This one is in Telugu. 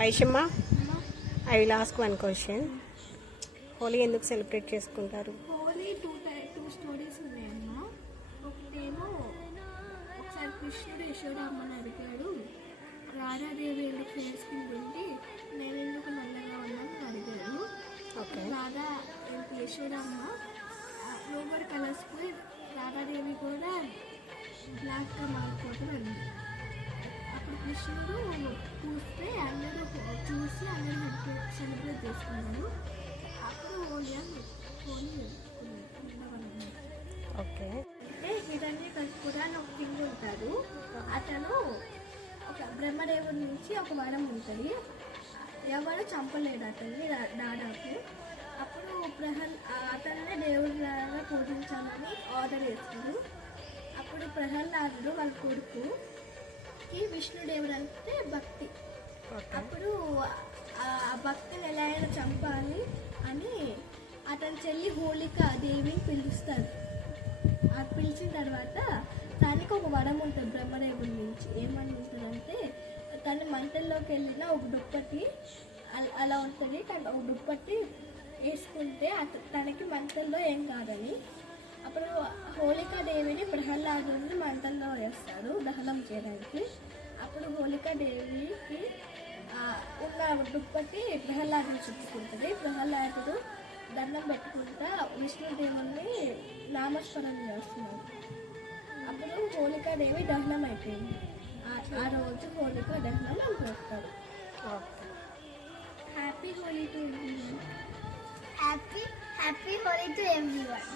వైషమ్మ, I will ask one question. Holi ఎందుకు సెలబ్రేట్ చేసుకుంటారు? హోలీ టూ స్టోరీస్ ఉన్నాయమ్మా. ఒకటేమో ఒకసారి కృష్ణుడు యశోదామ్మని అడిగాడు, రాధాదేవి ఎందుకు చేసుకుంటుంది, నేను ఎందుకు నల్లగా ఉన్నాను అడిగాడు. రాధా యశోదమ్మ రోబర్ కలర్స్ పోయి రాధాదేవి కూడా బ్లాక్గా మారిపోతుంది అన్నది. అప్పుడు కృష్ణుడు చూస్తే అందరూ చూసి అందరూ సెలబ్రేట్ చేసుకున్నాడు. అప్పుడు హోలీ ఓకే. అంటే హిరణ్యకశిపుడు అని ఒక కింగ్ ఉంటాడు. అతను ఒక బ్రహ్మదేవుడి నుంచి ఒక వరం ఉంటుంది, ఎవరు చంపలేడు అతన్ని దాదాపు. అప్పుడు అతన్నే దేవుడిలాగా పూజించాలని ఆర్డర్ చేస్తారు. అప్పుడు ప్రహ్లాదుడు వాళ్ళ కొడుకుకి విష్ణుదేవుడు అంటే భక్తి. అప్పుడు ఆ భక్తిని ఎలా అయినా చంపాలి అని అతని చెల్లి హోళికా దేవిని పిలుస్తారు. పిలిచిన తర్వాత తనకి ఒక వరం ఉంటుంది బ్రహ్మదేవుడి నుంచి. ఏమని ఉంటుందంటే, తన మంటల్లోకి వెళ్ళిన ఒక దుప్పటి అలా ఉంటుంది, తను ఒక దుప్పటి వేసుకుంటే తనకి మంటల్లో ఏం కాదని. అప్పుడు హోళికాదేవిని ప్రహ్లాదుని మంటల్లో వేస్తాడు దహనం చేయడానికి. అప్పుడు హోళికాదేవికి ఉన్న దుప్పటి ప్రహ్లాదుని చుట్టుకుంటుంది. ప్రహ్లాదుడు దండం పెట్టుకుంటా విష్ణుదేవుని నామస్మరణ చేస్తున్నాడు. అప్పుడు హోళికాదేవి దహనం అయిపోయింది. ఆ రోజు హోళికా దహనం అని చెప్తారు. Happy Holi to everyone. Happy Holi to everyone.